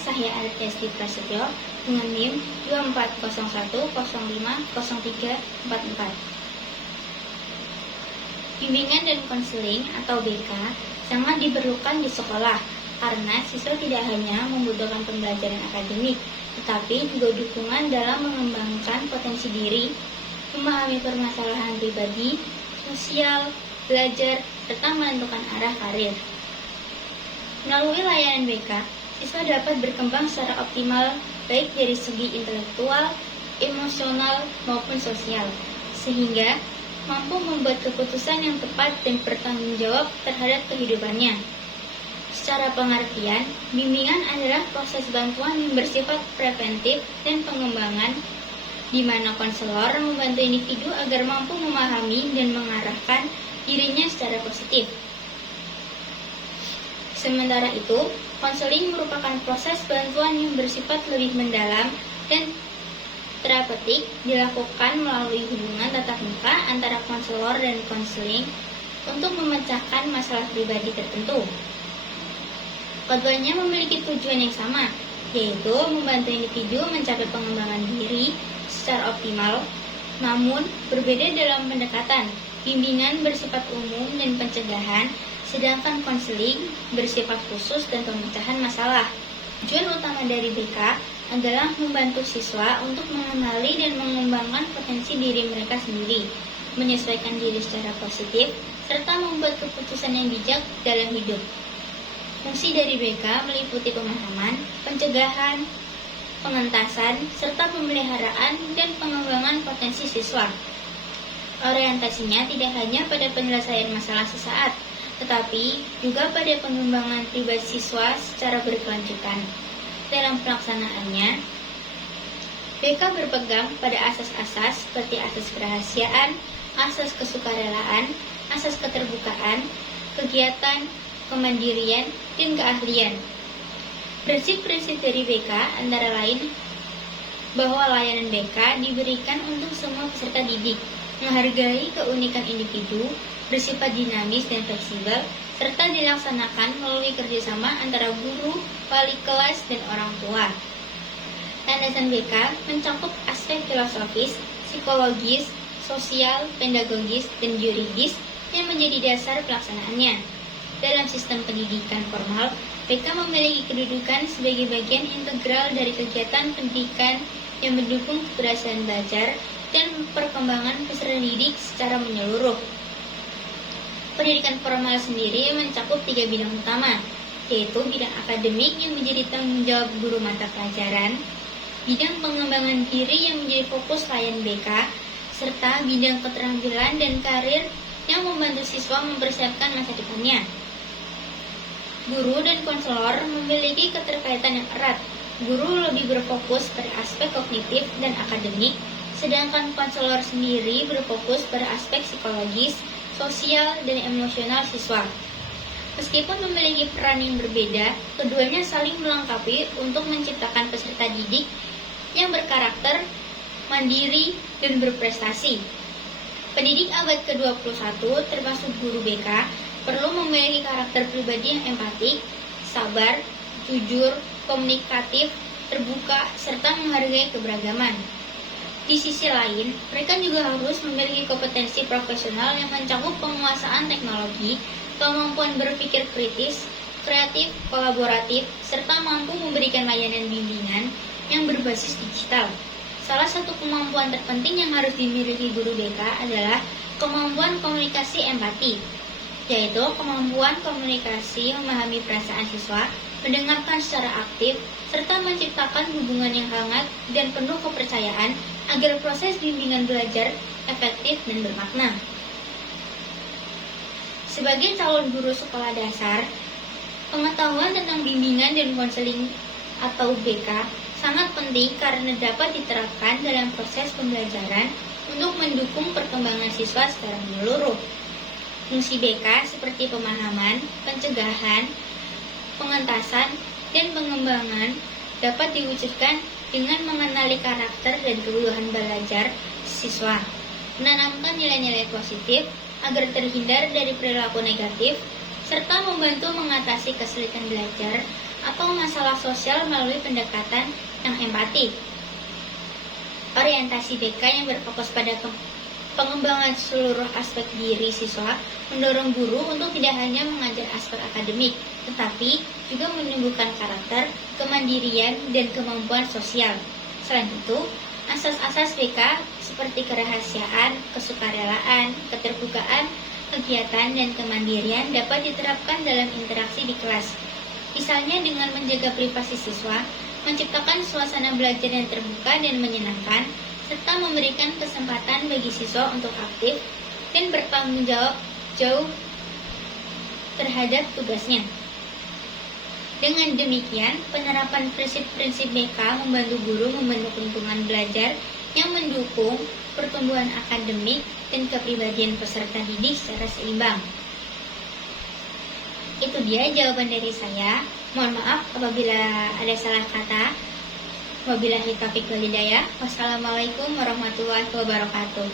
saya Artesti Prasetyo dengan NIM 2401050344. Bimbingan dan konseling atau BK sangat diperlukan di sekolah karena siswa tidak hanya membutuhkan pembelajaran akademik, tetapi juga dukungan dalam mengembangkan potensi diri, memahami permasalahan pribadi, sosial, belajar, serta menentukan arah karir. Melalui layanan BK, siswa dapat berkembang secara optimal baik dari segi intelektual, emosional, maupun sosial, sehingga mampu membuat keputusan yang tepat dan bertanggung jawab terhadap kehidupannya. Secara pengertian, bimbingan adalah proses bantuan yang bersifat preventif dan pengembangan, di mana konselor membantu individu agar mampu memahami dan mengarahkan dirinya secara positif. Sementara itu, konseling merupakan proses bantuan yang bersifat lebih mendalam dan terapeutik, dilakukan melalui hubungan tatap muka antara konselor dan konseling untuk memecahkan masalah pribadi tertentu. Keduanya memiliki tujuan yang sama, yaitu membantu individu mencapai pengembangan diri secara optimal, namun berbeda dalam pendekatan. Bimbingan bersifat umum dan pencegahan, sedangkan konseling bersifat khusus dan pemecahan masalah. Tujuan utama dari BK adalah membantu siswa untuk mengenali dan mengembangkan potensi diri mereka sendiri, menyesuaikan diri secara positif, serta membuat keputusan yang bijak dalam hidup. Fungsi dari BK meliputi pemahaman, pencegahan, pengentasan, serta pemeliharaan dan pengembangan potensi siswa. Orientasinya tidak hanya pada penyelesaian masalah sesaat, tetapi juga pada pengembangan pribadi siswa secara berkelanjutan. Dalam pelaksanaannya, BK berpegang pada asas-asas seperti asas kerahasiaan, asas kesukarelaan, asas keterbukaan, kegiatan, kemandirian, dan keahlian. Prinsip-prinsip dari BK antara lain bahwa layanan BK diberikan untuk semua peserta didik, menghargai keunikan individu, bersifat dinamis dan fleksibel, serta dilaksanakan melalui kerjasama antara guru, wali kelas, dan orang tua. Landasan BK mencakup aspek filosofis, psikologis, sosial, pedagogis, dan yuridis yang menjadi dasar pelaksanaannya. Dalam sistem pendidikan formal, BK memiliki kedudukan sebagai bagian integral dari kegiatan pendidikan yang mendukung keberhasilan belajar dan perkembangan peserta didik secara menyeluruh. Pendidikan formal sendiri mencakup 3 bidang utama, yaitu bidang akademik yang menjadi tanggung jawab guru mata pelajaran, bidang pengembangan diri yang menjadi fokus layanan BK, serta bidang keterampilan dan karir yang membantu siswa mempersiapkan masa depannya. Guru dan konselor memiliki keterkaitan yang erat. Guru lebih berfokus pada aspek kognitif dan akademik, sedangkan konselor sendiri berfokus pada aspek psikologis, sosial, dan emosional siswa. Meskipun memiliki peran yang berbeda, keduanya saling melengkapi untuk menciptakan peserta didik yang berkarakter, mandiri, dan berprestasi. Pendidik abad ke-21 termasuk guru BK perlu memiliki karakter pribadi yang empatik, sabar, jujur, komunikatif, terbuka, serta menghargai keberagaman. Di sisi lain, mereka juga harus memiliki kompetensi profesional yang mencakup penguasaan teknologi, kemampuan berpikir kritis, kreatif, kolaboratif, serta mampu memberikan layanan bimbingan yang berbasis digital. Salah satu kemampuan terpenting yang harus dimiliki guru BK adalah kemampuan komunikasi empati, yaitu kemampuan komunikasi memahami perasaan siswa, mendengarkan secara aktif, serta menciptakan hubungan yang hangat dan penuh kepercayaan agar proses bimbingan belajar efektif dan bermakna. Sebagai calon guru sekolah dasar, pengetahuan tentang bimbingan dan konseling atau BK sangat penting karena dapat diterapkan dalam proses pembelajaran untuk mendukung perkembangan siswa secara menyeluruh. Fungsi BK seperti pemahaman, pencegahan, pengentasan, dan pengembangan dapat diwujudkan dengan mengenali karakter dan kebutuhan belajar siswa, menanamkan nilai-nilai positif agar terhindar dari perilaku negatif, serta membantu mengatasi kesulitan belajar atau masalah sosial melalui pendekatan yang empatik. Orientasi BK yang berfokus pada pengembangan seluruh aspek diri siswa mendorong guru untuk tidak hanya mengajar aspek akademik, tetapi juga menumbuhkan karakter, kemandirian, dan kemampuan sosial. Selain itu, asas-asas BK seperti kerahasiaan, kesukarelaan, keterbukaan, kegiatan, dan kemandirian dapat diterapkan dalam interaksi di kelas. Misalnya dengan menjaga privasi siswa, menciptakan suasana belajar yang terbuka dan menyenangkan, serta memberikan kesempatan bagi siswa untuk aktif dan bertanggung jawab terhadap tugasnya. Dengan demikian, penerapan prinsip-prinsip BK membantu guru membentuk lingkungan belajar yang mendukung pertumbuhan akademik dan kepribadian peserta didik secara seimbang. Itu dia jawaban dari saya. Mohon maaf apabila ada salah kata. Wabillahi taufiq wal hidayah. Wassalamualaikum warahmatullahi wabarakatuh.